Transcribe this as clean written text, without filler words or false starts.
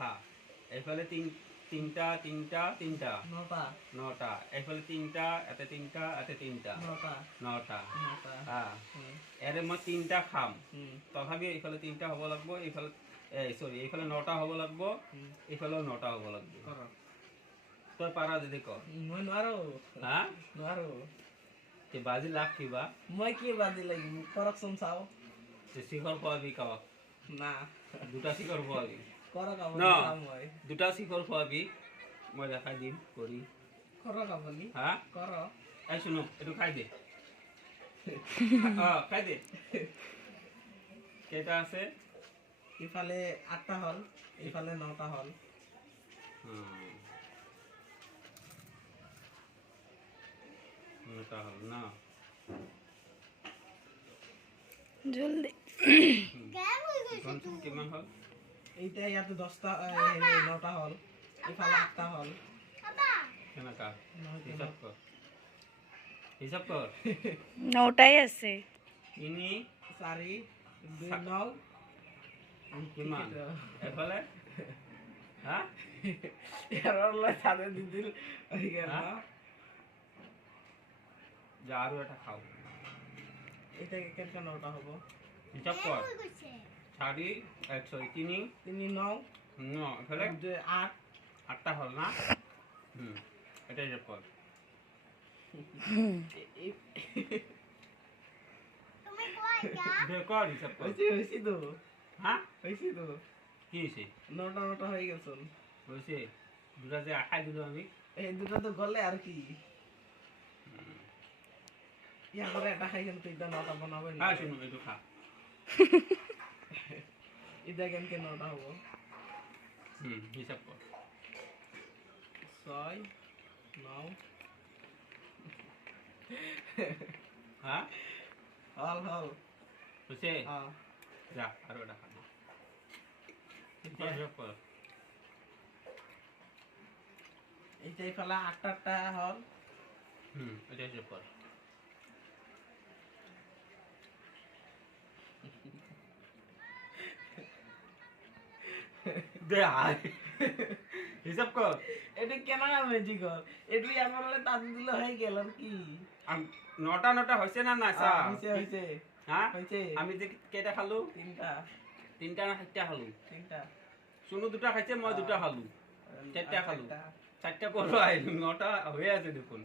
খা এইফালে তিনটা তিনটা তিনটা নটা নটা এইফালে তিনটা এতে তিনটা এতে তিনটা নটা নটা নটা হ্যাঁ এৰে মই তিনটা খাম তথাপি এইফালে তিনটা হ'ব লাগিব এইফালে সৰি এইফালে নটা হ'ব লাগিব এইফালেও নটা হ'ব লাগিব তই পাৰা যদি ক মই নোৱাৰো হা নোৱাৰো কি বাজি লাখ কিবা মই কি বাজি লাগিব কৰকচোন চাওঁ শিখৰ খোৱাবি কাবাক না দুটা শিখৰ খোৱাবি কৰক ন আপুনি মই দুটা শিখৰ খোৱাবি মই দেখাই দিম কৰি কৰক আপুনি হা কৰক এই শুনো এইটো খাই দে খাই দে কেইটা আছে ইফালে 8টা হ'ল ইফালে 9টা হ'ল নটা হ'ল ন জলদি কিমান হ'ল এইটা ইয়াতে 10টা 9টা হ'ল ইফালে 8টা হ'ল কেনেকা হিচাপ কৰ 9টাই আছে 3 4 2 9 কিমান এফালে হা এৰলৈ চালে দিদিল হৈ গেল যা আৰু এটা খাও এটা কেনেকা 9টা হ'ব হিচাপ কৰ 4 সৰি 3 3 9 এফালে 8 8টা হ'ল না এটা হিচাপ কৰ কৰ হিচাপ কৰ হৈছে তো হা হৈছে তো কি হৈছে 9টা হৈ গেল চোন হৈছে দুটা যে খাই দিলো আমি এই দুটা তো গলে আর কি ইয়া করে এটা খাই কিন্তু এটা 9টা বানাবে না শুনো এইটো খা এটা কেনকে 9টা হবো হিসাব কর 6 9 হ্যাঁ হল হল বুঝছে হ্যাঁ যা আর এটা খা হিসাব কর এইটাই ফেলা 8টা হল এটা হিসাব কর দে আয় হিসাব কর এটা কেন ম্যাজিক হল এটু ইয়ারলে তাদ দিল হয়ে গেল আর কি 9টা হইছে না না সা হইছে হ্যাঁ হইছে আমি যে কেটা খালু 3টা না 7টা খালু 3টা শুনু দুটা খাইছে মই দুটা খালু 4টা খালু 4টা করো আইলু 9টা হয়ে আছে দেখুন